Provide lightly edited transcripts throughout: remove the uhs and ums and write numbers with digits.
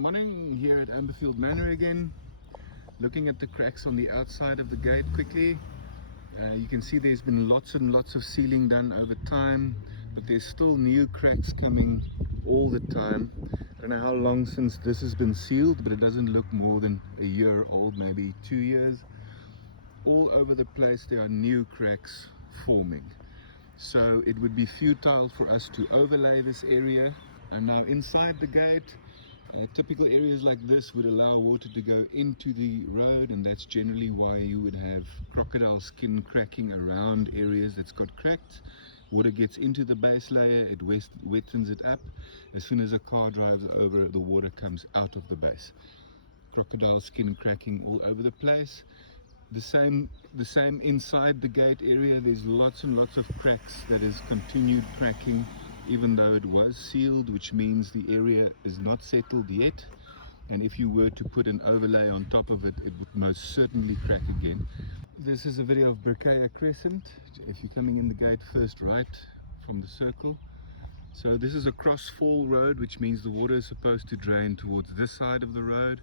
Morning here at Amberfield Manor again. Looking at the cracks on the outside of the gate quickly. You can see there's been lots and lots of sealing done over time, but there's still new cracks coming all the time. I don't know how long since this has been sealed, but it doesn't look more than a year old, maybe 2 years. All over the place there are new cracks forming. So it would be futile for us to overlay this area. And now inside the gate, typical areas like this would allow water to go into the road, and that's generally why you would have crocodile skin cracking around areas that's got cracked. Water gets into the base layer, it wettens it up. As soon as a car drives over, the water comes out of the base. Crocodile skin cracking all over the place. The same inside the gate area. There's lots and lots of cracks that has continued cracking even though it was sealed, which means the area is not settled yet, and if you were to put an overlay on top of it, it would most certainly crack again. This is a video of Berkaya Crescent. If you're coming in the gate, first right from the circle. So this is a cross-fall road, which means the water is supposed to drain towards this side of the road.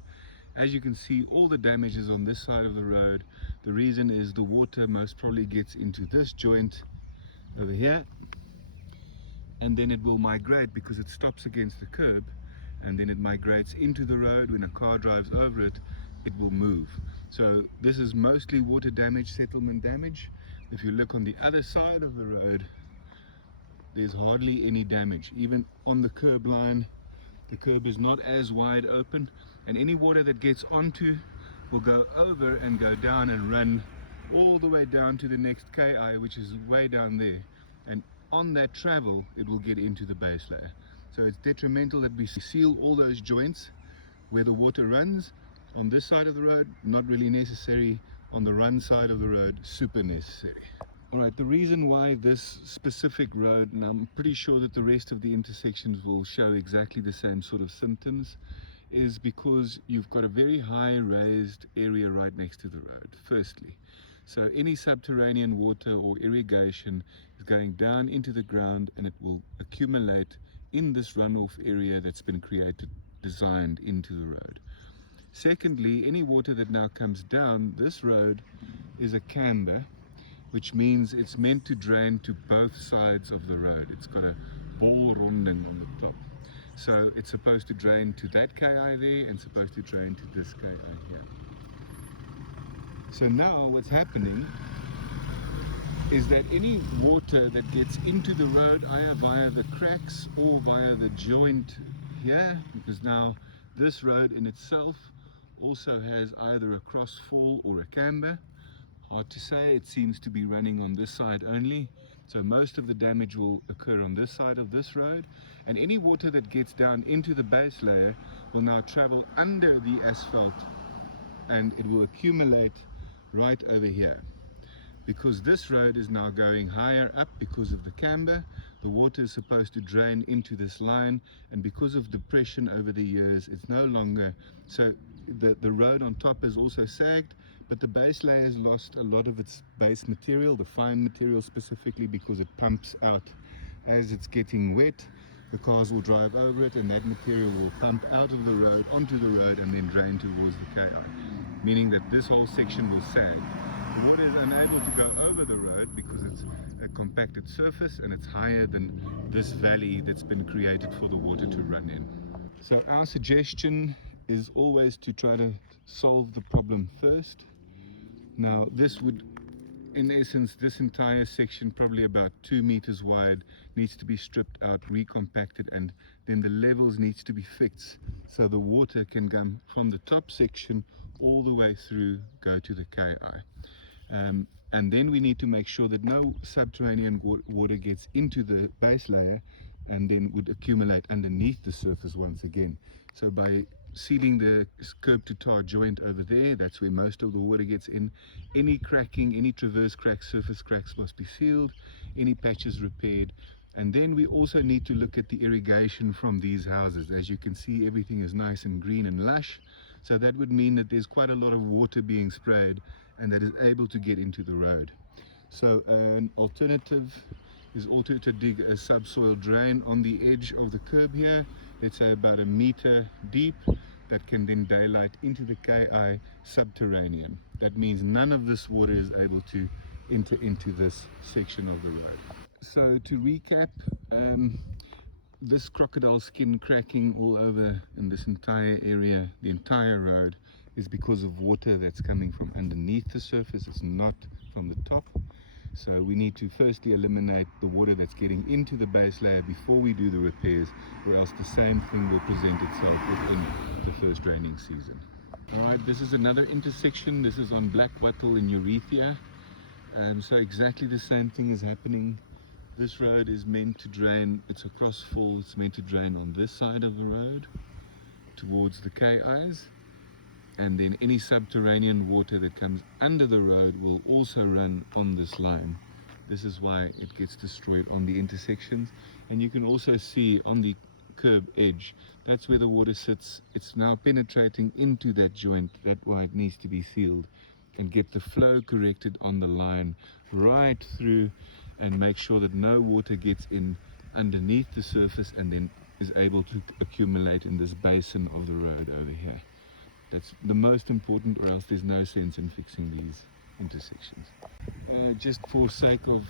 As you can see, all the damage is on this side of the road. The reason is the water most probably gets into this joint over here, and then it will migrate because it stops against the curb, and then it migrates into the road. When a car drives over it, it will move. So this is mostly water damage, settlement damage. If you look on the other side of the road, there's hardly any damage. Even on the curb line, the curb is not as wide open, and any water that gets onto will go over and go down and run all the way down to the next KI, which is way down there, and on that travel it will get into the base layer. So it's detrimental that we seal all those joints where the water runs. On this side of the road, not really necessary. On the run side of the road, super necessary. Alright, the reason why this specific road, and I'm pretty sure that the rest of the intersections will show exactly the same sort of symptoms, is because you've got a very high raised area right next to the road, firstly. So any subterranean water or irrigation is going down into the ground, and it will accumulate in this runoff area that's been designed into the road. Secondly, any water that now comes down this road is a camber, which means it's meant to drain to both sides of the road. It's got a ball ronding on the top. So it's supposed to drain to that KI there and supposed to drain to this KI here. So now what's happening is that any water that gets into the road, either via the cracks or via the joint here, because now this road in itself also has either a cross-fall or a camber. Hard to say, it seems to be running on this side only. So most of the damage will occur on this side of this road, and any water that gets down into the base layer will now travel under the asphalt, and it will accumulate right over here. Because this road is now going higher up because of the camber, the water is supposed to drain into this line, and because of depression over the years, it's no longer, so the road on top is also sagged, but the base layer has lost a lot of its base material, the fine material specifically, because it pumps out as it's getting wet. The cars will drive over it, and that material will pump out of the road onto the road and then drain towards the KI, meaning that this whole section will sag. The water is unable to go over the road because it's a compacted surface, and it's higher than this valley that's been created for the water to run in. So our suggestion is always to try to solve the problem first. Now this would, in essence, this entire section, probably about 2 meters wide, needs to be stripped out, recompacted, and then the levels needs to be fixed so the water can go from the top section all the way through, go to the KI. And then we need to make sure that no subterranean water gets into the base layer and then would accumulate underneath the surface once again. So by sealing the curb to tar joint over there, that's where most of the water gets in. Any cracking, any traverse cracks, surface cracks must be sealed, any patches repaired. And then we also need to look at the irrigation from these houses. As you can see, everything is nice and green and lush. So that would mean that there's quite a lot of water being sprayed, and that is able to get into the road. So an alternative is also to dig a subsoil drain on the edge of the curb here, let's say about 1 meter deep, that can then daylight into the KI subterranean. That means none of this water is able to enter into this section of the road. So to recap, this crocodile skin cracking all over in this entire area, the entire road, is because of water that's coming from underneath the surface. It's not from the top. So we need to firstly eliminate the water that's getting into the base layer before we do the repairs, or else the same thing will present itself within the first raining season. Alright, this is another intersection. This is on Black Wattle in Urethia. So exactly the same thing is happening. This road is meant to drain, it's a cross fall, it's meant to drain on this side of the road towards the KIs. And then any subterranean water that comes under the road will also run on this line. This is why it gets destroyed on the intersections. And you can also see on the curb edge, that's where the water sits. It's now penetrating into that joint. That's why it needs to be sealed, and get the flow corrected on the line right through, and make sure that no water gets in underneath the surface and then is able to accumulate in this basin of the road over here. That's the most important, or else there's no sense in fixing these intersections. Just for sake of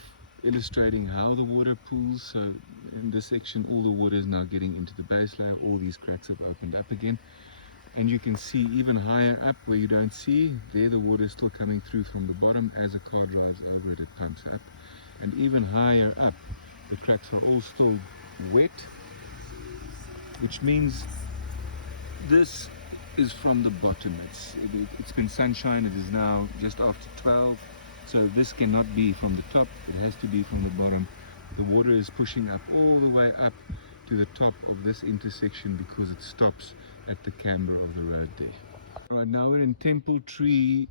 illustrating how the water pools, so in this section all the water is now getting into the base layer. All these cracks have opened up again, and you can see even higher up where you don't see, there the water is still coming through from the bottom. As a car drives over it, it pumps up, and even higher up the cracks are all still wet, which means this is from the bottom. It's been sunshine. It is now just after 12, so this cannot be from the top. It has to be from the bottom. The water is pushing up all the way up to the top of this intersection because it stops at the camber of the road there. All right, now we're in Temple Tree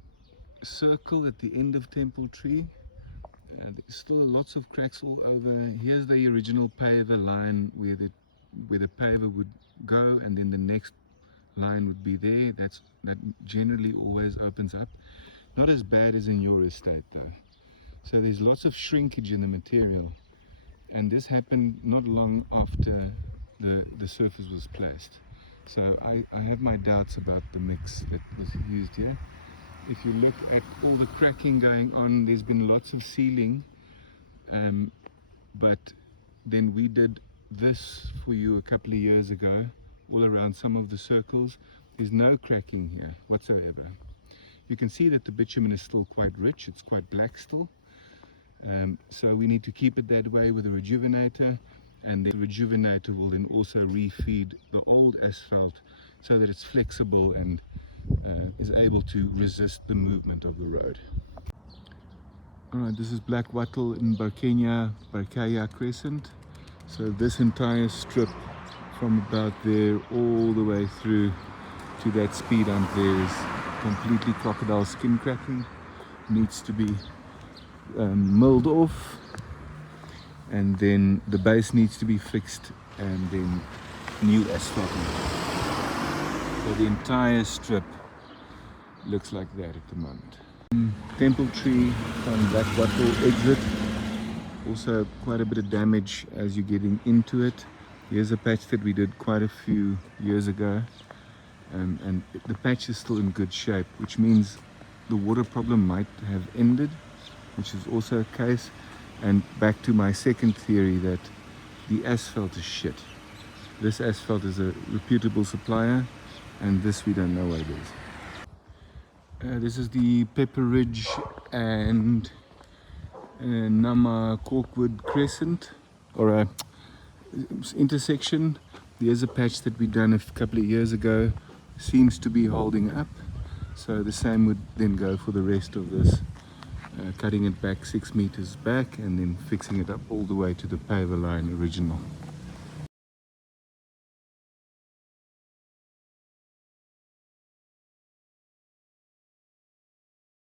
Circle, at the end of Temple Tree. There's still lots of cracks all over. Here's the original paver line where the paver would go, and then the next line would be there. That generally always opens up. Not as bad as in your estate though. So there's lots of shrinkage in the material, and this happened not long after the surface was placed. So I have my doubts about the mix that was used here. If you look at all the cracking going on, there's been lots of sealing, but then we did this for you a couple of years ago, all around some of the circles. There's no cracking here whatsoever. You can see that the bitumen is still quite rich, it's quite black still. So we need to keep it that way with a rejuvenator, and the rejuvenator will then also refeed the old asphalt so that it's flexible and is able to resist the movement of the road. Alright, this is Black Wattle in Barkaya Crescent. So this entire strip from about there all the way through to that speed hump there is completely crocodile skin cracking. Needs to be milled off, and then the base needs to be fixed, and then new asphalt. So the entire strip looks like that at the moment. Temple Tree on Black Wattle exit, also quite a bit of damage as you're getting into it. Here's a patch that we did quite a few years ago, and the patch is still in good shape, which means the water problem might have ended, which is also a case. And back to my second theory, that the asphalt is shit. This asphalt is a reputable supplier, and this we don't know what it is. This is the Pepper Ridge and Nama Corkwood Crescent, or a intersection. There's a patch that we done a couple of years ago, seems to be holding up, so the same would then go for the rest of this, cutting it back 6 meters back and then fixing it up all the way to the paver line original.